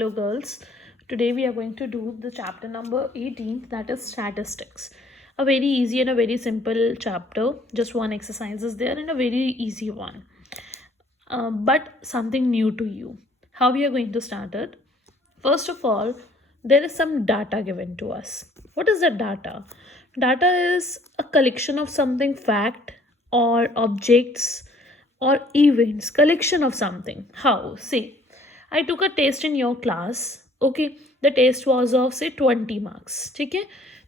Hello girls. Today we are going to do the chapter number 18, that is statistics. A very easy and a very simple chapter. Just one exercise is there and a very easy one. But something new to you. How we are going to start it? First of all, there is some data given to us. What is the data? Data is a collection of something fact or objects or events, collection of something. How? Say, I took a test in your class. Okay, the test was of say 20 marks. Okay,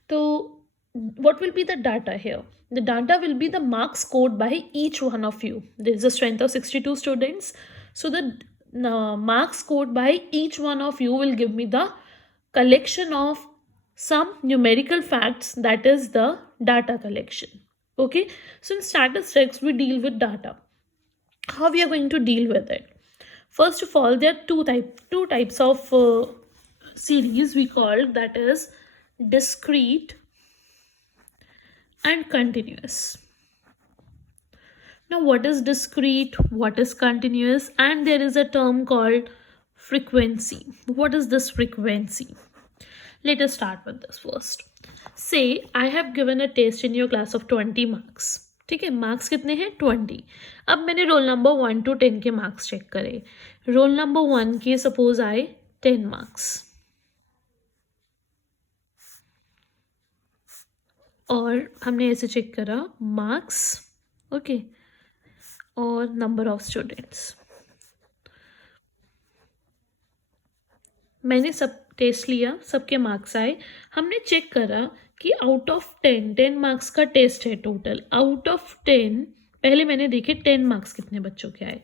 so what will be the data here? The data will be the marks scored by each one of you. There is a strength of 62 students. So the marks scored by each one of you will give me the collection of some numerical facts, that is the data collection. Okay, so in statistics we deal with data. How we are going to deal with it? First of all, there are two types of series we call, that is discrete and continuous. Now, what is discrete, what is continuous, and there is a term called frequency. What is this frequency? Let us start with this first. Say I have given a test in your class of 20 marks. ठीक है, marks कितने हैं 20. अब मैंने roll number 1 to 10 के marks check करे. Roll number 1 के suppose आए 10 मार्क्स और हमने ऐसे चेक करा मार्क्स, ओके, और नंबर ऑफ स्टूडेंट्स. मैंने सब टेस्ट लिया, सबके मार्क्स आए. हमने चेक करा कि आउट ऑफ 10 मार्क्स का टेस्ट है टोटल. आउट ऑफ 10 पहले मैंने देखे 10 मार्क्स कितने बच्चों के आए.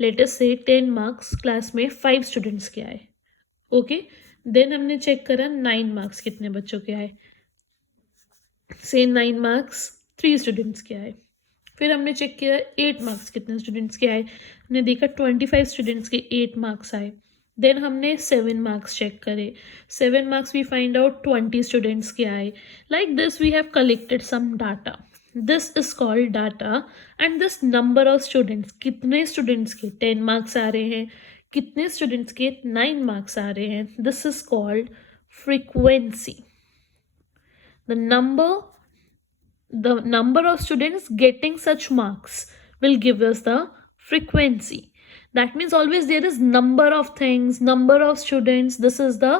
लेटेस्ट से 10 मार्क्स क्लास में 5 स्टूडेंट्स के आए. ओके, देन हमने चेक करा 9 मार्क्स कितने बच्चों के आए. से 9 मार्क्स 3 स्टूडेंट्स के आए. फिर हमने चेक किया 8 मार्क्स कितने स्टूडेंट्स के आए. हमने देखा 25 स्टूडेंट्स के 8 मार्क्स आए. देन हमने 7 मार्क्स चेक करे. 7 marks we find out 20 students के आए. Like this we have collected some data. This is called data. And this number of students, कितने स्टूडेंट्स के 10 मार्क्स आ रहे हैं, कितने स्टूडेंट्स के 9 मार्क्स आ रहे हैं, this is called frequency. The number of students getting such marks will give us the frequency. That means always there is number of things, number of students, this is the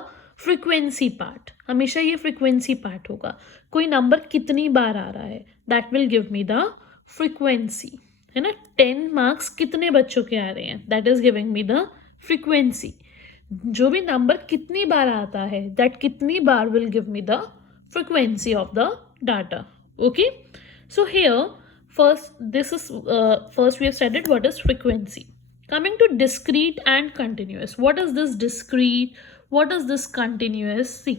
frequency part. हमेशा ये frequency part होगा. कोई number कितनी बार आ रहा है, that will give me the frequency. है ना, 10 marks कितने बच्चों के आ रहे हैं, that is giving me the frequency. जो भी number कितनी बार आता है, that कितनी बार will give me the frequency of the data. Okay, so here first we have studied what is frequency. Coming to discrete and continuous. What is this discrete, what is this continuous? See,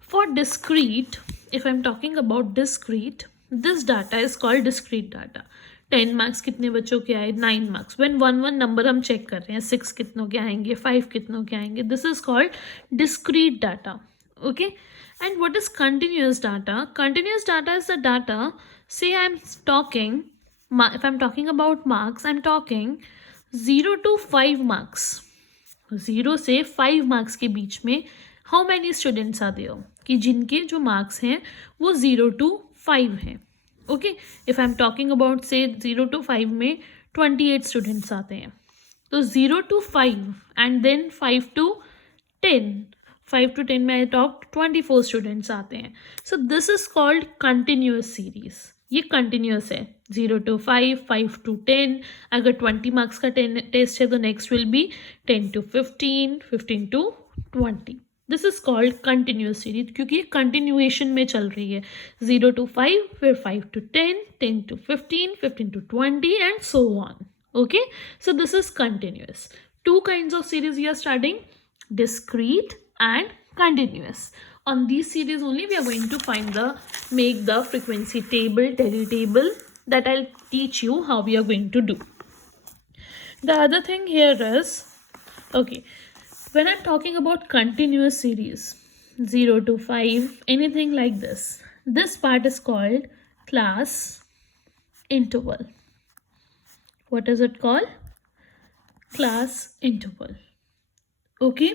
for discrete, if I'm talking about discrete, this data is called discrete data. 10 marks कितने बच्चों के आए, 9 marks. When one number हम check कर रहे हैं, 6 कितनों के आएंगे, 5 कितनों के आएंगे, this is called discrete data. Okay, and what is continuous data? Continuous data is the data, say I'm talking, if I'm talking about marks, I'm talking 0 to 5 marks. 0 से 5 marks के बीच में how many students are there, कि जिनके जो marks हैं वो 0 to 5 हैं. Okay, if I'm talking about say 0 to 5 में 28 students आते हैं, तो 0 to 5 and then 5 to 10, 5 to 10 में आई टॉक 24 स्टूडेंट्स आते हैं. So this is called continuous series. ये कंटिन्यूस है. 0 to 5, 5 to 10. अगर 20 मार्क्स का टेस्ट है तो next will be 10 to 15, 15 to 20. This is called continuous series, क्योंकि ये कंटिन्यूएशन में चल रही है. 0 to 5, फिर 5 to 10, 10 to 15, 15 to 20 and so on. Okay, so this is continuous. Two kinds of series we are studying, discrete and continuous. On these series only we are going to make the frequency table, Telly table, that I'll teach you how we are going to do. The other thing here is, okay, when I'm talking about continuous series, 0 to 5, anything like this part is called class interval. What is it called? Class interval. Okay,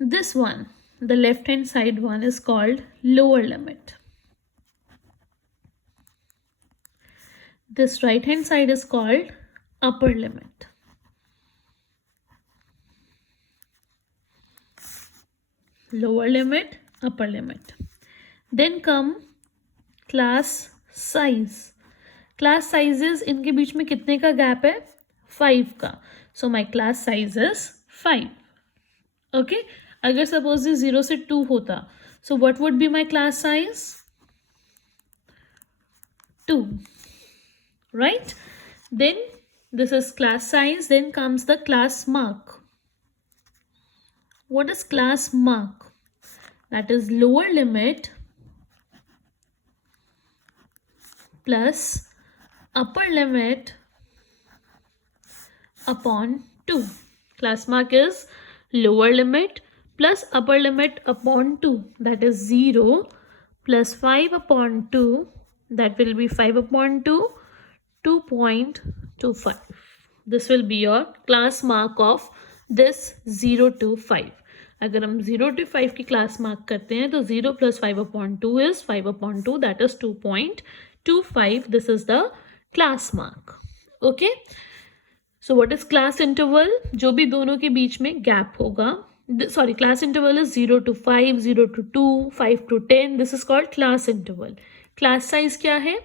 this one, the left hand side one, is called lower limit. This right hand side is called upper limit. Lower limit, upper limit. Then come class size. Class sizes इनके बीच में कितने का gap है? 5 का. So my class size is 5. Okay, अगर suppose 0 से 2 होता, so what would be my class size? 2. Right? Then this is class size. Then comes the class mark. What is class mark? That is lower limit plus upper limit upon 2. Class mark is lower limit plus upper limit upon 2. That is 0 plus 5 upon 2. That will be 5 upon 2, 2.25. This will be your class mark of this 0 to 5. अगर हम 0 to 5 की class mark करते हैं तो 0 plus 5 upon 2 is 5 upon 2, that is 2.25. This is the class mark. Okay, so what is class interval? जो भी दोनों के बीच में गैप होगा, sorry, class interval is 0 to 5, 0 to 2, 5 to 10. This is called class interval. Class size क्या है?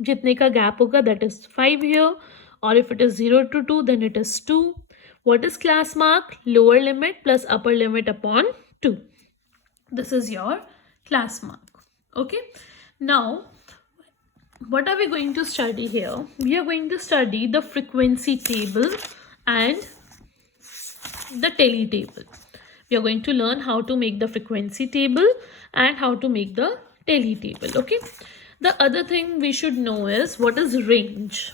जितने का गैप होगा, that is 5 here, or if it is 0 to 2, then it is 2. What is class mark? Lower limit plus upper limit upon 2. This is your class mark. Okay, now what are we going to study here? We are going to study the frequency table and the tally table. We are going to learn how to make the frequency table and how to make the tally table. Okay, the other thing we should know is what is range.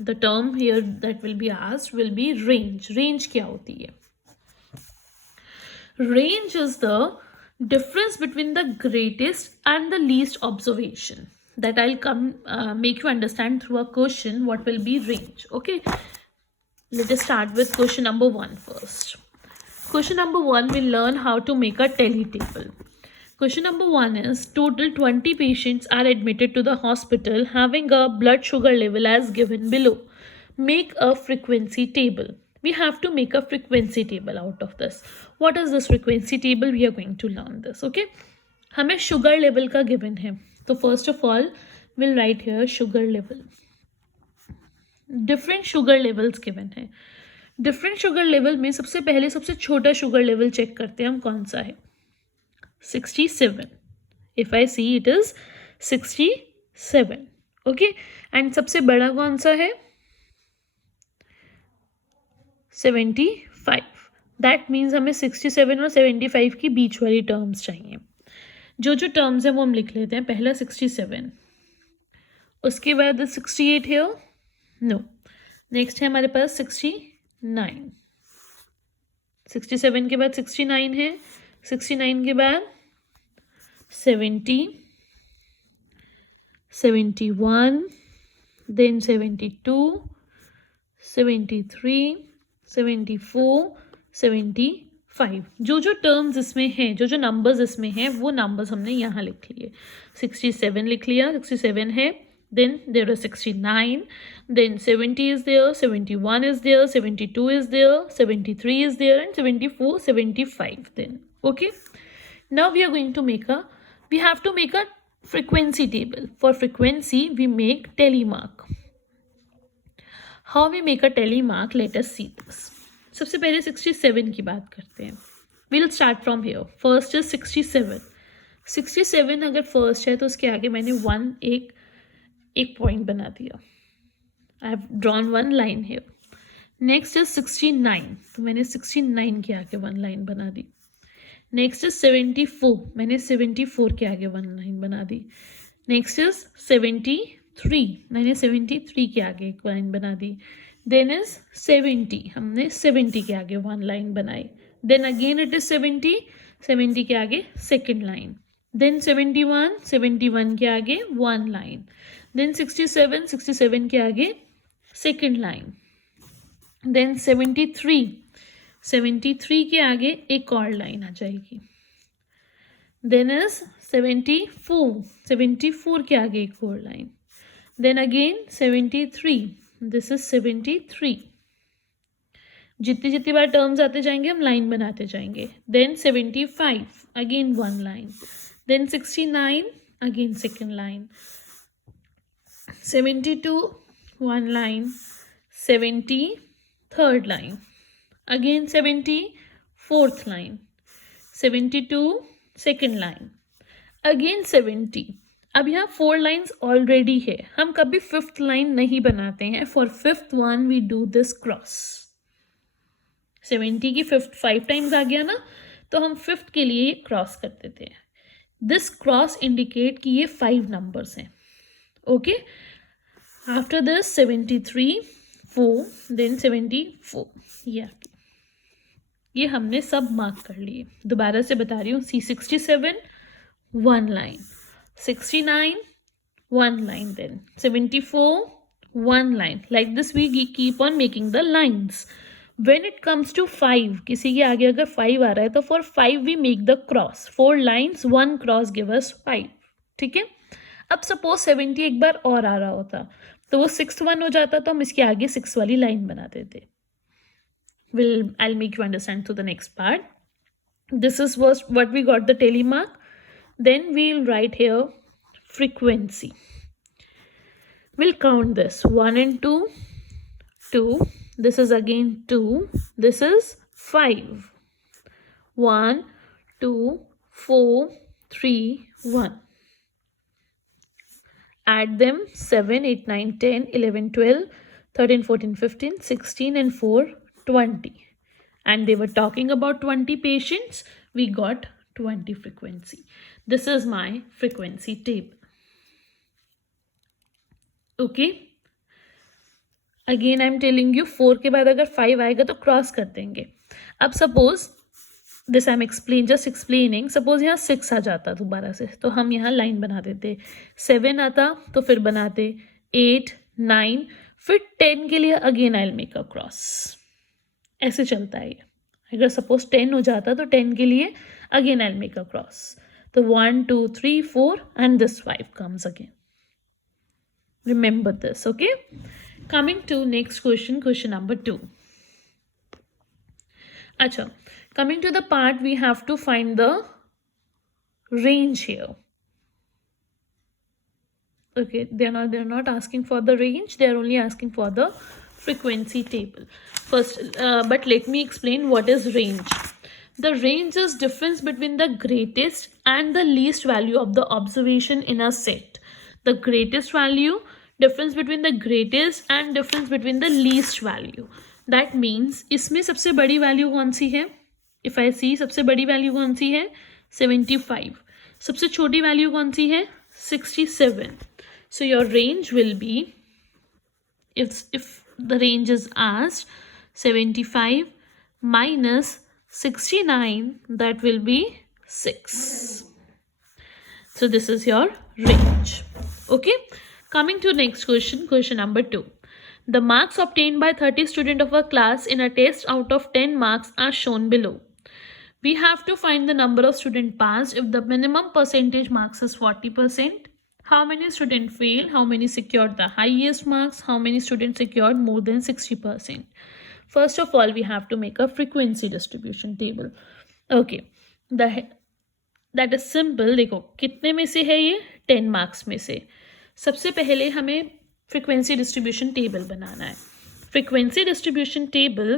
The term here that will be asked will be range. Range क्या होती है? Range is the difference between the greatest and the least observation. That I'll come make you understand through a question what will be range. Okay, let us start with question number 1 first. Question number 1, we'll learn how to make a tally table. Question number 1 is total 20 patients are admitted to the hospital having a blood sugar level as given below. Make a frequency table. We have to make a frequency table out of this. What is this frequency table? We are going to learn this. Okay, हमें sugar level का given है. So first of all, we'll write here sugar level. Different sugar levels given है. Different sugar level में सबसे पहले सबसे छोटा sugar level check करते हैं हम कौन सा है? 67. If I see it is 67. Okay, and सबसे बड़ा कौन सा है? 75. That means हमें 67 और 75 की बीच वाली टर्म्स चाहिए. जो जो टर्म्स है वो हम लिख लेते हैं. पहला 67, उसके बाद 68 है, नो. नेक्स्ट है हमारे पास 69. 67 के बाद 69 है, 69 के बाद 70, 71, then 72, 73, 74, 75. जो जो टर्म्स इसमें हैं, जो जो नंबर्स इसमें हैं, वो नंबर्स हमने यहाँ लिख लिए. 67 लिख लिया, 67 है. Then there is 69, then 70 is there, 71 is there, 72 is there, 73 is there, and 74, 75 then. Okay, now we are going to we have to make a frequency table. For frequency we make tally mark. How we make a tally mark? Let us see this. सबसे पहले 67 की बात करते हैं. We'll start from here. First is 67. 67 अगर first है तो उसके आगे मैंने एक पॉइंट बना दिया. I have drawn 1 line here. Next is 69, तो मैंने 69 के आगे 1 लाइन बना दी. नेक्स्ट इज 74, मैंने 74 के आगे 1 लाइन बना दी. नेक्स्ट इज 73, मैंने 73 के आगे 1 लाइन बना दी. देन इज 70, हमने 70 के आगे 1 लाइन बनाई. देन अगेन इट इज 70, 70 के आगे 2nd लाइन. देन 71, 71 के आगे 1 लाइन. Then 67, 67 के आगे 2nd line. Then 73, 73 के आगे एक और लाइन आ जाएगी. Then is 74. 74 के आगे एक और line. Then again 73. This is 73. जितनी जितनी बार टर्म्स आते जाएंगे हम लाइन बनाते जाएंगे. Then 75. Again one line. Then 69. Again second line. 72. One line. 70. Third line. Again 70. Fourth line. 72. Second line. Again 70. अब यहाँ 4 लाइन्स ऑलरेडी है. हम कभी 5th लाइन नहीं बनाते हैं. For 5th one we do this cross. 70 की 5th 5 टाइम्स आ गया ना, तो हम 5th के लिए क्रॉस कर देते हैं. दिस क्रॉस इंडिकेट कि ये 5 नंबर्स हैं. ओके. After this 73 4 then 74. ये हमने सब मार्क कर लिए. दोबारा से बता रही हूँ. C67 1 line, 69 1 line, then 74 1 line. Like this we keep on making the lines. When it comes to 5, किसी के आगे अगर 5 आ रहा है तो for 5 we make the cross. 4 lines 1 cross give us 5. ठीक है. अब suppose 70 एक बार और आ रहा होता तो वो 6th one हो जाता, तो हम इसके आगे 6 वाली लाइन बना देते. I'll make you understand to the next part. This is what we got the tally mark. Then we'll write here frequency. We'll count this 1 and 2, 2. This is again 2. This is 5. 1, 2, 4, 3, 1. Add them 7, 8, 9, 10, 11, 12, 13, 14, 15, 16 and 4, 20. And they were talking about 20 patients. We got 20 frequency. This is my frequency table. Okay. Again I'm telling you 4 के बाद अगर 5 आएगा तो cross कर देंगे. अब suppose this I am just explaining. Suppose यहाँ 6 आ जाता दोबारा से, तो हम यहाँ लाइन बना देते. 7 आता तो फिर बनाते 8, 9, फिर 10 के लिए again I will make a cross. ऐसे चलता है. अगर सपोज 10 हो जाता तो 10 के लिए again I'll make a cross. So 1, 2, 3, 4 and this 5 comes again. Remember this, okay? Coming to next question, question number 2. Acha, coming to the part we have to find the range here. Okay, they're not asking for the range, they're only asking for the frequency table. First, but let me explain what is range. The range is difference between the greatest and the least value of the observation in a set. The greatest value, difference between the greatest and difference between the least value. That means इसमें सबसे बड़ी value कौन सी है? If I see सबसे बड़ी value कौन सी है? 75. सबसे छोटी value कौन सी है? 67. So your range will be, if the range is asked, 75 minus 69, that will be 6. So this is your range. Okay. Coming to next question, question number 2. The marks obtained by 30 students of a class in a test out of 10 marks are shown below. We have to find the number of students passed if the minimum percentage marks is 40%. How many students failed? How many secured the highest marks? How many students secured more than 60%? First of all, we have to make a frequency distribution table. Okay, that is simple. देखो कितने में से है ये? 10 marks में से. सबसे पहले हमें frequency distribution table बनाना है. Frequency distribution table,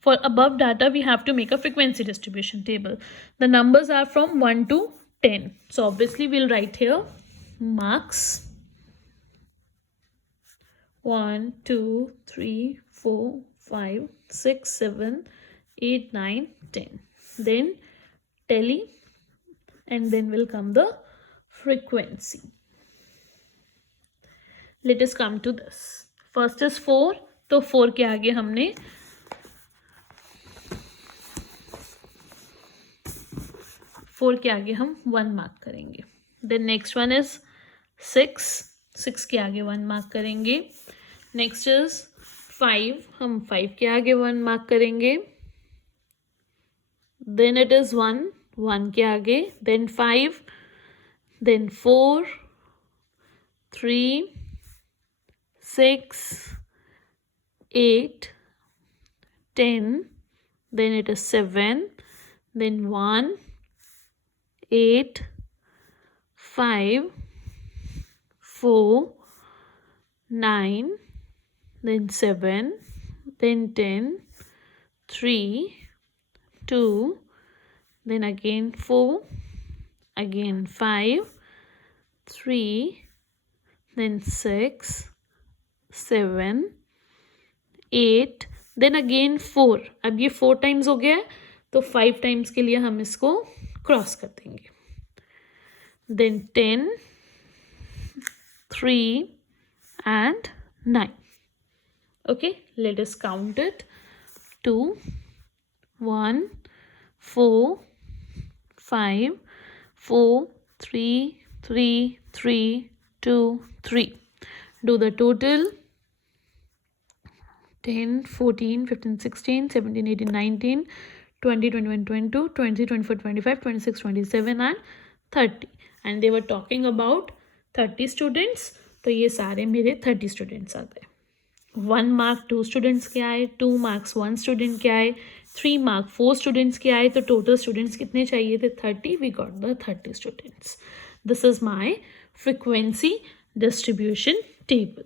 for above data we have to make a frequency distribution table. The numbers are from 1 to 10. So obviously we'll write here marks 1, 2, 3, 4, 5, 6, 7, 8, 9, 10. Then tally, and then will come the frequency. Let us come to this. First is 4. तो 4 के आगे हमने 4 के आगे हम 1 mark करेंगे. Then next one is 6. 6 के आगे 1 मार्क करेंगे. Next is 5, हम 5 के आगे 1 मार्क करेंगे, then it is 1 के आगे, then 5, then 4, 3, 6, 8, 10, then it is 7, then 1, 8, 5, 4, 9, then 7, then 10, 3, 2, then again 4, again 5, 3, then 6, 7, 8, then again 4. अब ये 4 टाइम्स हो गया है, तो 5 टाइम्स के लिए हम इसको क्रॉस कर देंगे. Then 10, 3 and 9. Okay, let us count it. 2, 1, 4, 5, 4, 3, 3, 3, 2, 3. Do the total. 10, 14, 15, 16, 17, 18, 19, 20, 21, 22, 23, 24, 25, 26, 27 and 30. And they were talking about 30 students. तो ये सारे मेरे 30 स्टूडेंट्स आ गए. 1 मार्क 2 स्टूडेंट्स के आए, 2 मार्क्स 1 स्टूडेंट के आए, 3 मार्क 4 स्टूडेंट्स के आए. तो टोटल स्टूडेंट्स कितने चाहिए थे? 30. We got the 30 students. This is my frequency distribution table.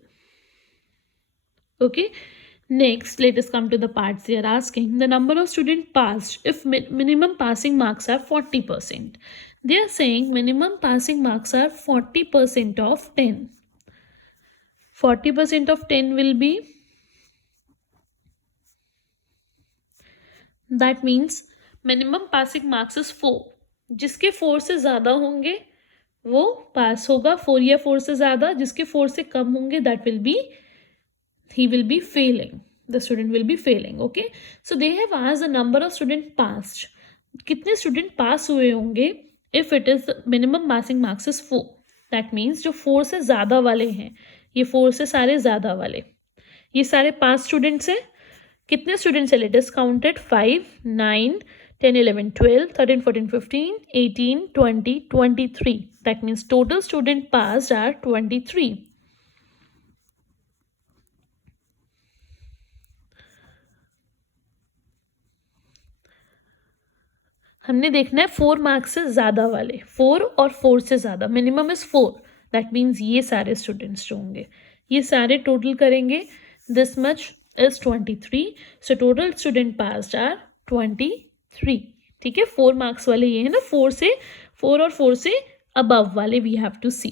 Okay. Next, let us come to the parts they are asking. The number of students passed if minimum passing marks are 40%. They are saying minimum passing marks are 40% of 10. 40% of 10 will be, that means minimum passing marks is 4. जिसके 4 से ज़्यादा होंगे वो पास होगा, 4 या 4 से ज़्यादा. जिसके 4 से कम होंगे that will be, he will be failing. The student will be failing. Okay, so they have asked the number of students passed. कितने स्टूडेंट पास हुए होंगे if it is minimum passing marks is 4. that means जो 4 से ज़्यादा वाले हैं, ये 4 से सारे ज़्यादा वाले, ये सारे 5 स्टूडेंट्स हैं. कितने स्टूडेंट्स हैं? Let us count it. 5, 9, 10, 11, 12, 13, 14, 15, 18, 20, 23. that means total student passed are 23. हमने देखना है 4 मार्क्स से ज़्यादा वाले, 4 और 4 से ज़्यादा. Minimum is 4. दैट मीन्स ये सारे स्टूडेंट्स जो होंगे, ये सारे टोटल करेंगे. This much is 23. So total student passed are 23. ठीक है, 4 मार्क्स वाले ये है ना, 4 और 4 से अबव वाले we have to see.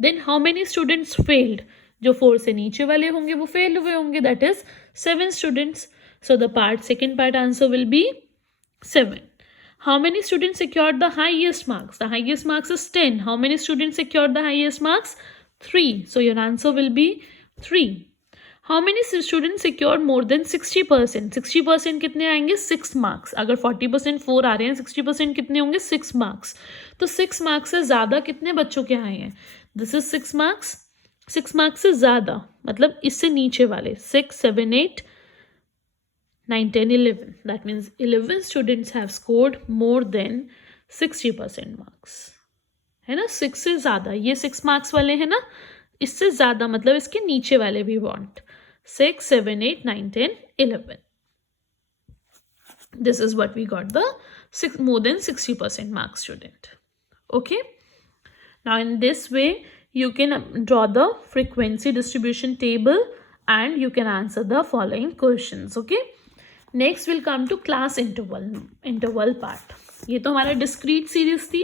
Then how many students failed? जो 4 से नीचे वाले होंगे वो फेल हुए होंगे. That is 7 students. So the second part answer will be 7. How many students secured the highest marks? The highest marks is 10. How many students secured the highest marks? 3. So your answer will be 3. How many students secured more than 60%? 60% कितने आएंगे? 6 marks. अगर 40% 4 आ रहे हैं, 60% कितने होंगे? 6 marks. तो 6 marks से ज़्यादा कितने बच्चों के आए हैं? This is 6 marks. 6 marks से ज़्यादा मतलब इससे नीचे वाले 6, 7, 8, 9, 10, 11. That means 11 students have scored more than 60% marks. है ना, 6 से ज़्यादा. ये 6 marks वाले हैं ना, इससे ज़्यादा मतलब इसके नीचे वाले भी want. 6, 7, 8, 9, 10, 11. This is what we got the more than 60% mark student. Okay. Now in this way you can draw the frequency distribution table and you can answer the following questions. Okay. Next will come to class interval part. ये तो हमारा discrete series थी.